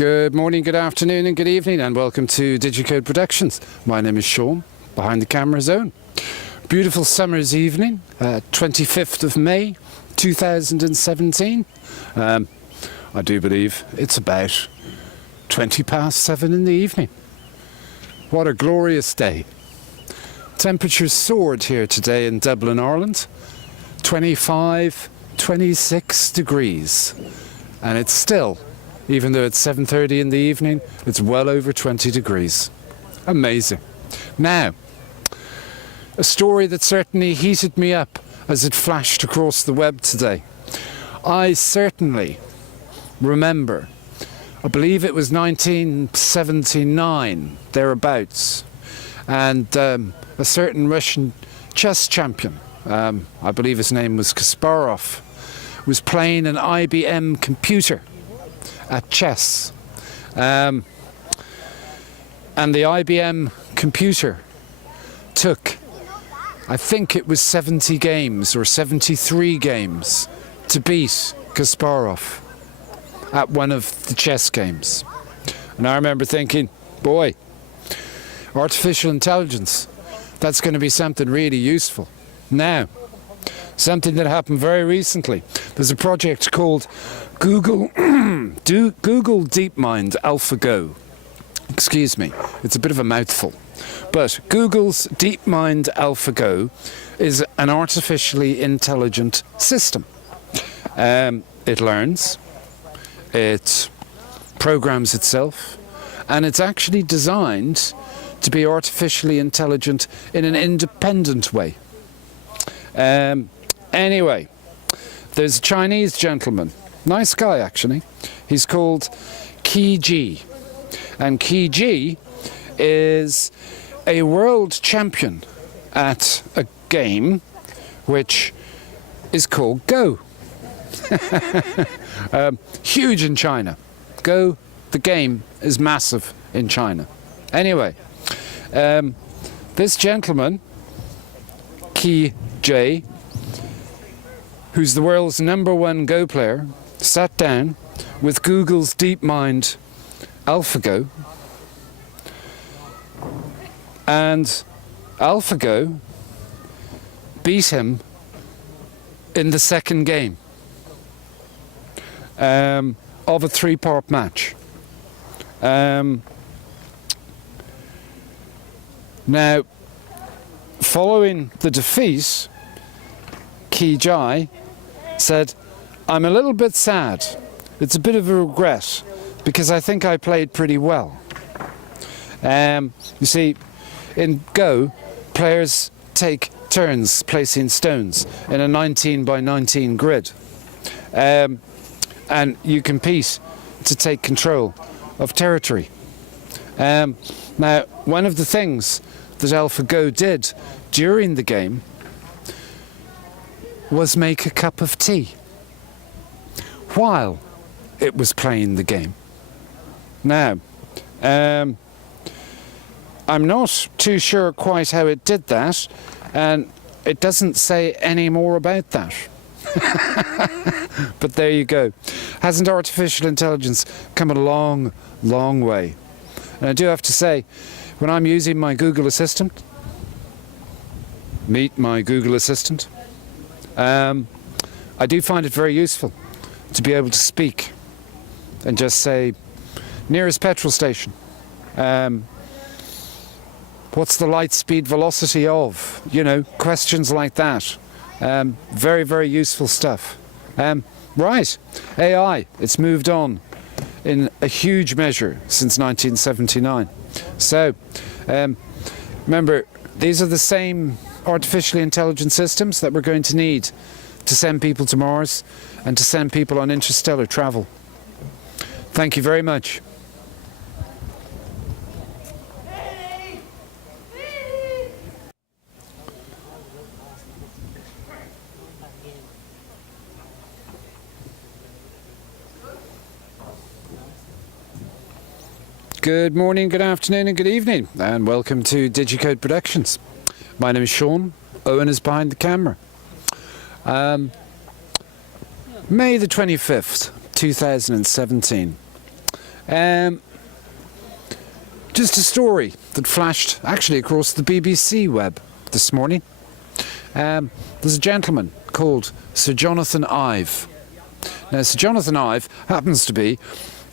Good morning, good afternoon and good evening, and welcome to Digicode Productions. My name is Sean, behind the camera zone. Beautiful summer's evening, 25th of May 2017. I do believe it's about 20 past 7 in the evening. What a glorious day. Temperatures soared here today in Dublin, Ireland. 25, 26 degrees. And it's still, even though it's 7:30 in the evening, it's well over 20 degrees. Amazing. Now, a story that certainly heated me up as it flashed across the web today. I certainly remember, I believe it was 1979, thereabouts, and a certain Russian chess champion, I believe his name was Kasparov, was playing an IBM computer at chess. And the IBM computer took, I think it was 70 games or 73 games to beat Kasparov at one of the chess games. And I remember thinking, boy, artificial intelligence, that's going to be something really useful. Now, something that happened very recently. There's a project called Google DeepMind AlphaGo. Excuse me, it's a bit of a mouthful. But Google's DeepMind AlphaGo is an artificially intelligent system. It learns, it programs itself, and it's actually designed to be artificially intelligent in an independent way. Anyway, there's a Chinese gentleman, nice guy actually, he's called Qi Ji, and Qi Ji is a world champion at a game which is called Go. Huge in China. Go, the game, is massive in China. Anyway, this gentleman, Qi Ji, who's the world's #1 Go player, sat down with Google's DeepMind AlphaGo, and AlphaGo beat him in the second game of a 3-part match. Now, following the defeat, Qi Ji said, "I'm a little bit sad. It's a bit of a regret because I think I played pretty well." You see, in Go, players take turns placing stones in a 19 by 19 grid. And you compete to take control of territory. Now, one of the things that AlphaGo did during the game was make a cup of tea while it was playing the game. Now, I'm not too sure quite how it did that, and it doesn't say any more about that. But there you go. Hasn't artificial intelligence come a long, long way? And I do have to say, when I'm using my Google Assistant, meet my Google Assistant, I do find it very useful to be able to speak and just say, nearest petrol station, what's the light speed velocity of, you know, questions like that. Very, very useful stuff. Right, AI, it's moved on in a huge measure since 1979. So, remember, these are the same artificially intelligent systems that we're going to need to send people to Mars and to send people on interstellar travel. Thank you very much. Good morning, good afternoon and good evening, and welcome to Digicode Productions. My name is Sean, Owen is behind the camera. May the 25th, 2017. Just a story that flashed actually across the BBC web this morning. There's a gentleman called Sir Jonathan Ive. Now, Sir Jonathan Ive happens to be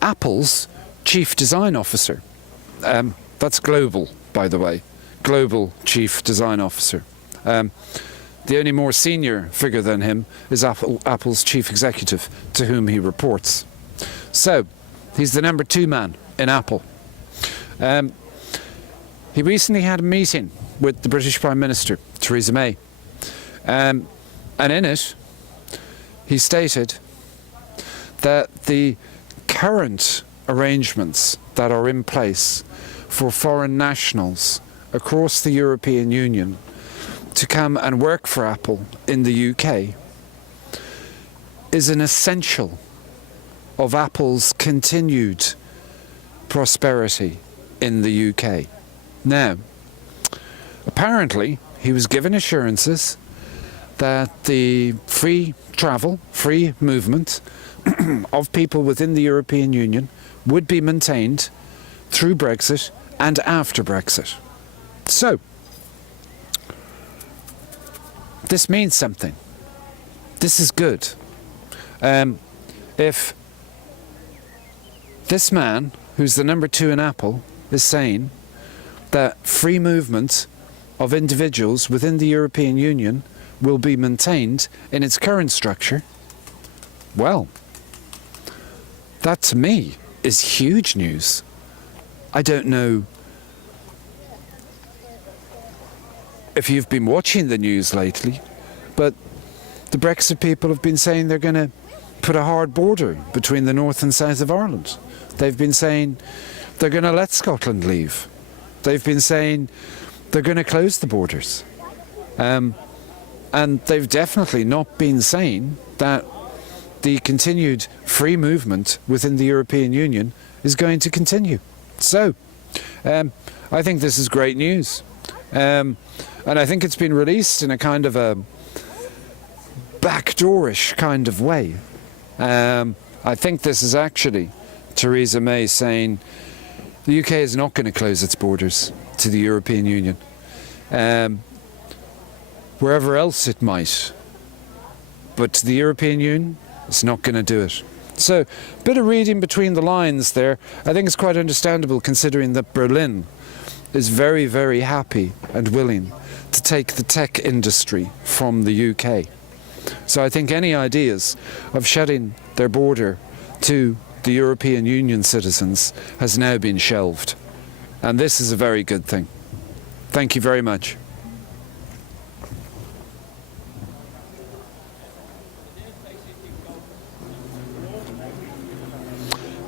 Apple's Chief Design Officer. That's global, by the way. Global Chief Design Officer. The only more senior figure than him is Apple's Chief Executive, to whom he reports. So, he's the number 2 man in Apple. He recently had a meeting with the British Prime Minister, Theresa May. And in it, he stated that the current arrangements that are in place for foreign nationals across the European Union to come and work for Apple in the UK is an essential of Apple's continued prosperity in the UK. Now, apparently, he was given assurances that the free travel, free movement of people within the European Union would be maintained through Brexit and after Brexit. So, this means something. This is good. If this man, who's the number 2 in Apple, is saying that free movement of individuals within the European Union will be maintained in its current structure, well, that to me is huge news. I don't know if you've been watching the news lately, but the Brexit people have been saying they're going to put a hard border between the north and south of Ireland. They've been saying they're going to let Scotland leave. They've been saying they're going to close the borders. And they've definitely not been saying that the continued free movement within the European Union is going to continue. So, I think this is great news. And I think it's been released in a kind of a backdoorish kind of way. I think this is actually Theresa May saying the UK is not going to close its borders to the European Union. Wherever else it might. But to the European Union, it's not going to do it. So, a bit of reading between the lines there. I think it's quite understandable considering that Berlin is very, very happy and willing to take the tech industry from the UK. So I think any ideas of shutting their border to the European Union citizens has now been shelved. And this is a very good thing. Thank you very much.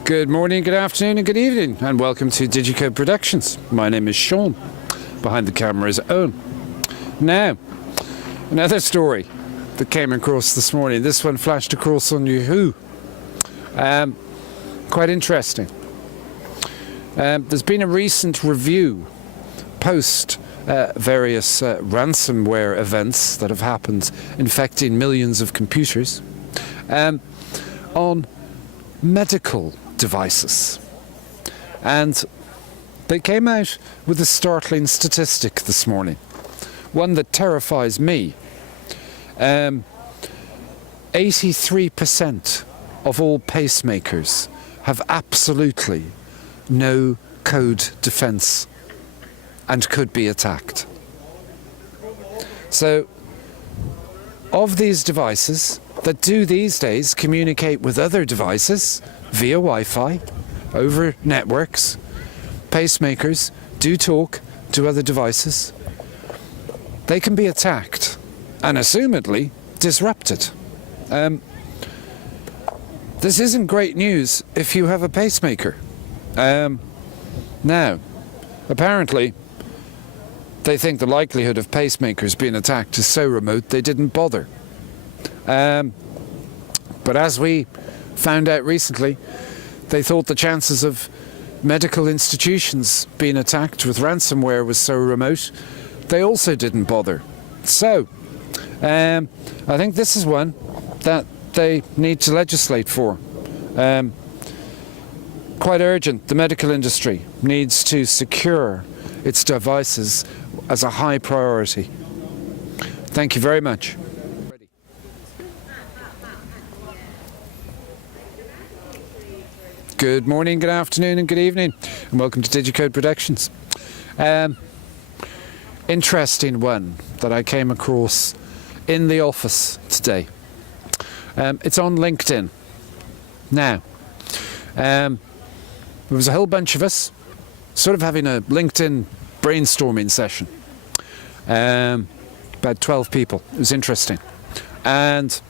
Good morning, good afternoon and good evening, and welcome to Digicode Productions. My name is Sean. Behind the camera is Owen. Now, another story that came across this morning. This one flashed across on Yahoo. Quite interesting. There's been a recent review post various ransomware events that have happened infecting millions of computers on medical devices. And they came out with a startling statistic this morning, one that terrifies me. 83% of all pacemakers have absolutely no code defense and could be attacked. So, of these devices that do these days communicate with other devices via Wi-Fi, over networks, pacemakers do talk to other devices, they can be attacked and assumedly disrupted. This isn't great news if you have a pacemaker. Now, apparently, they think the likelihood of pacemakers being attacked is so remote they didn't bother. But as we found out recently, they thought the chances of medical institutions being attacked with ransomware was so remote, they also didn't bother. So, I think this is one quite urgent. The medical industry needs to secure its devices as a high priority. Thank you very much. Good morning, good afternoon and good evening, and welcome to DigiCode Productions. Interesting one that I came across in the office today. It's on LinkedIn. Now, there was a whole bunch of us sort of having a LinkedIn brainstorming session. About 12 people. It was interesting. And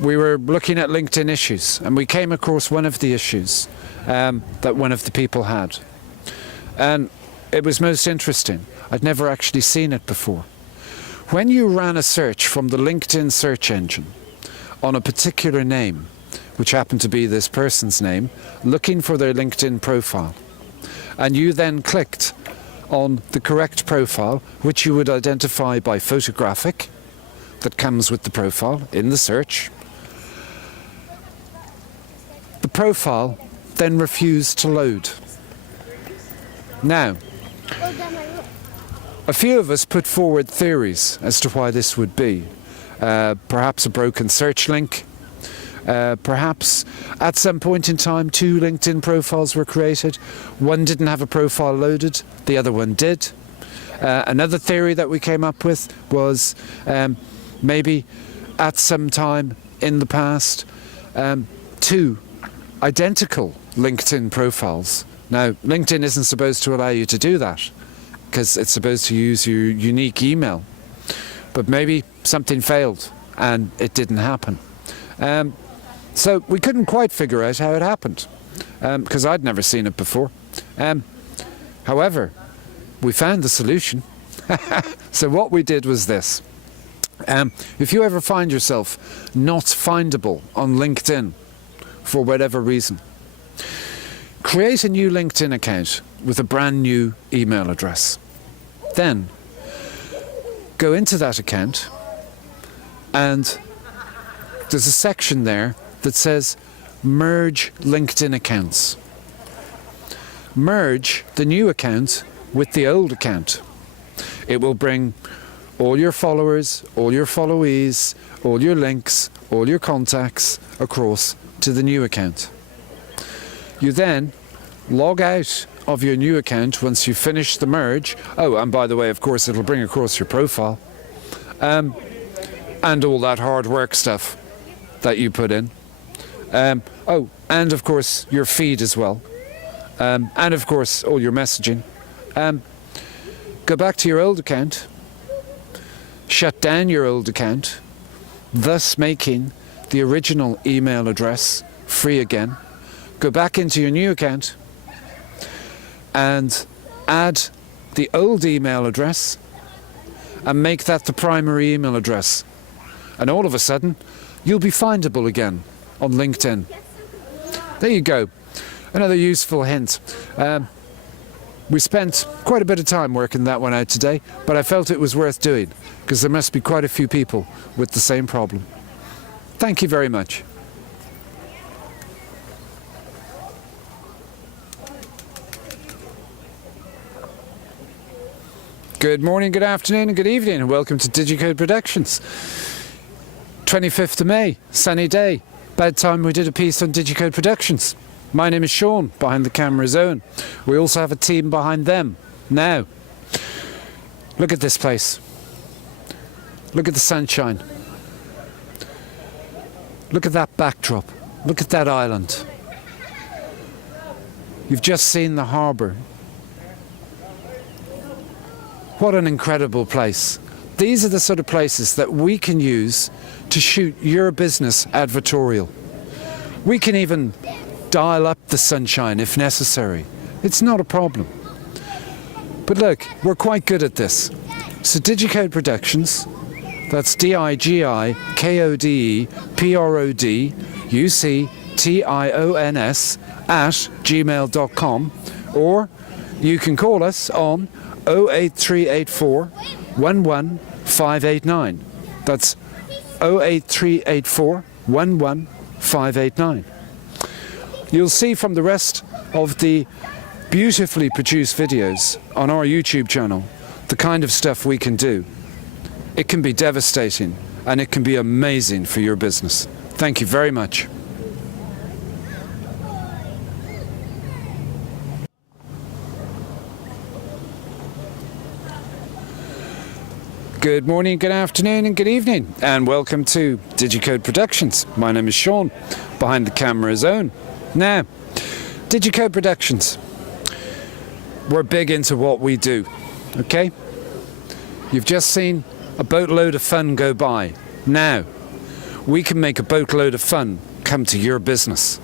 we were looking at LinkedIn issues, and we came across one of the issues that one of the people had. And it was most interesting. I'd never actually seen it before. When you ran a search from the LinkedIn search engine on a particular name, which happened to be this person's name, looking for their LinkedIn profile, and you then clicked on the correct profile, which you would identify by photographic, that comes with the profile in the search, the profile then refused to load. Now, a few of us put forward theories as to why this would be. Perhaps a broken search link. Perhaps at some point in time 2 LinkedIn profiles were created. One didn't have a profile loaded, the other one did. Another theory that we came up with was maybe at some time in the past 2 identical LinkedIn profiles. Now, LinkedIn isn't supposed to allow you to do that because it's supposed to use your unique email. But maybe something failed and it didn't happen. So we couldn't quite figure out how it happened because I'd never seen it before. However, we found the solution. So what we did was this. If you ever find yourself not findable on LinkedIn for whatever reason, create a new LinkedIn account with a brand new email address. Then go into that account and there's a section there that says merge LinkedIn accounts. Merge the new account with the old account. It will bring all your followers, all your followees, all your links, all your contacts across to the new account. You then log out of your new account once you finish the merge. Oh, and by the way, of course, it'll bring across your profile and all that hard work stuff that you put in. Oh, and of course your feed as well, and of course all your messaging. Go back to your old account, shut down your old account, thus making the original email address free again. Go back into your new account and add the old email address and make that the primary email address. And all of a sudden, you'll be findable again on LinkedIn. There you go. Another useful hint. We spent quite a bit of time working that one out today, but I felt it was worth doing because there must be quite a few people with the same problem. Thank you very much. Good morning, good afternoon and good evening and welcome to DigiCode Productions. 25th of May, sunny day. About time we did a piece on DigiCode Productions. My name is Sean, behind the camera zone. We also have a team behind them. Now, look at this place. Look at the sunshine. Look at that backdrop. Look at that island. You've just seen the harbour. What an incredible place. These are the sort of places that we can use to shoot your business advertorial. We can even dial up the sunshine if necessary. It's not a problem. But look, we're quite good at this. So DigiCode Productions, that's DigiCodeProdUCTIONS @gmail.com, or you can call us on 08384 11589. That's 08384 11589. you'll see from the rest of the beautifully produced videos on our YouTube channel the kind of stuff we can do. It can be devastating and it can be amazing for your business. Thank you very much. Good morning, good afternoon and good evening, and welcome to DigiCode Productions. My name is Sean. Behind the camera is Owen. Now, DigiCode Productions, we're big into what we do, okay? You've just seen a boatload of fun go by. Now, we can make a boatload of fun come to your business.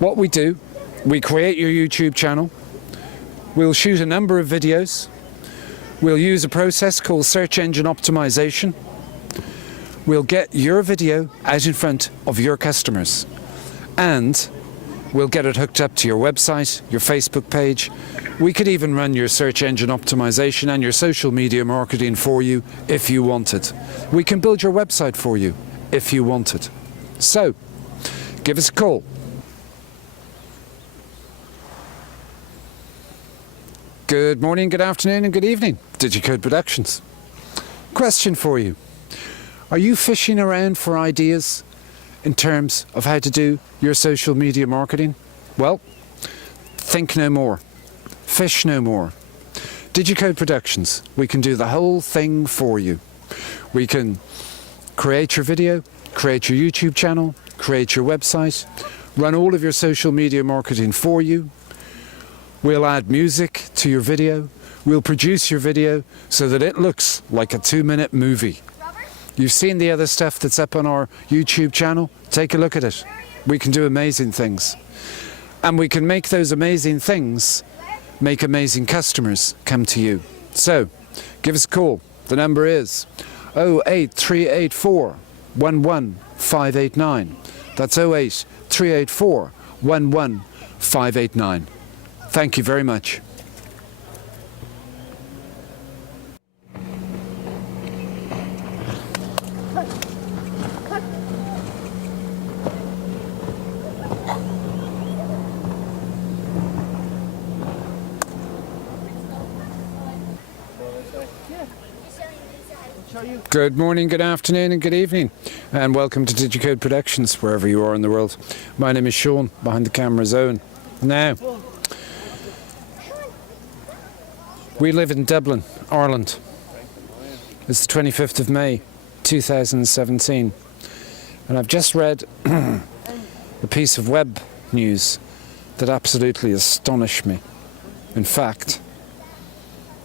What we do, we create your YouTube channel, we'll shoot a number of videos, we'll use a process called search engine optimization, we'll get your video out in front of your customers, and we'll get it hooked up to your website, your Facebook page. We could even run your search engine optimization and your social media marketing for you if you want it. We can build your website for you if you want it. So, give us a call. Good morning, good afternoon and good evening. DigiCode Productions. Question for you. Are you fishing around for ideas in terms of how to do your social media marketing? Well, think no more. Fish no more. DigiCode Productions, we can do the whole thing for you. We can create your video, create your YouTube channel, create your website, run all of your social media marketing for you. We'll add music to your video. We'll produce your video so that it looks like a 2-minute movie. You've seen the other stuff that's up on our YouTube channel. Take a look at it. We can do amazing things. And we can make those amazing things make amazing customers come to you. So, give us a call. The number is 08384 11589. That's 08384 11589. Thank you very much. Good morning, good afternoon and good evening, and welcome to DigiCode Productions, wherever you are in the world. My name is Sean. Behind the camera is Owen. Now, we live in Dublin, Ireland. It's the 25th of May 2017, and I've just read a piece of web news that absolutely astonished me. In fact,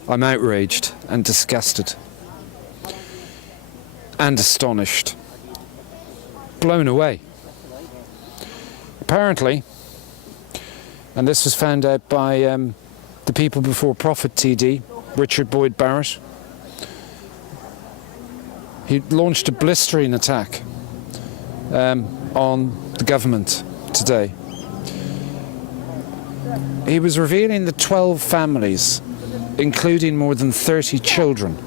I'm outraged and disgusted and astonished, blown away. Apparently, and this was found out by the people before Profit TD, Richard Boyd Barrett. He launched a blistering attack on the government today. He was revealing that 12 families, including more than 30 children,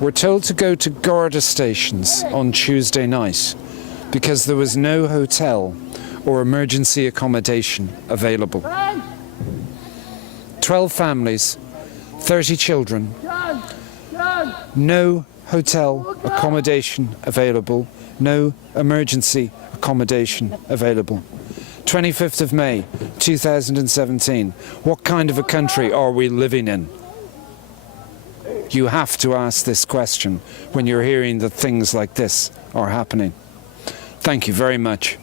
were told to go to Garda stations on Tuesday night because there was no hotel or emergency accommodation available. 12 families, 30 children, no hotel accommodation available, no emergency accommodation available. 25th of May 2017. What kind of a country are we living in? You have to ask this question when you're hearing that things like this are happening. Thank you very much.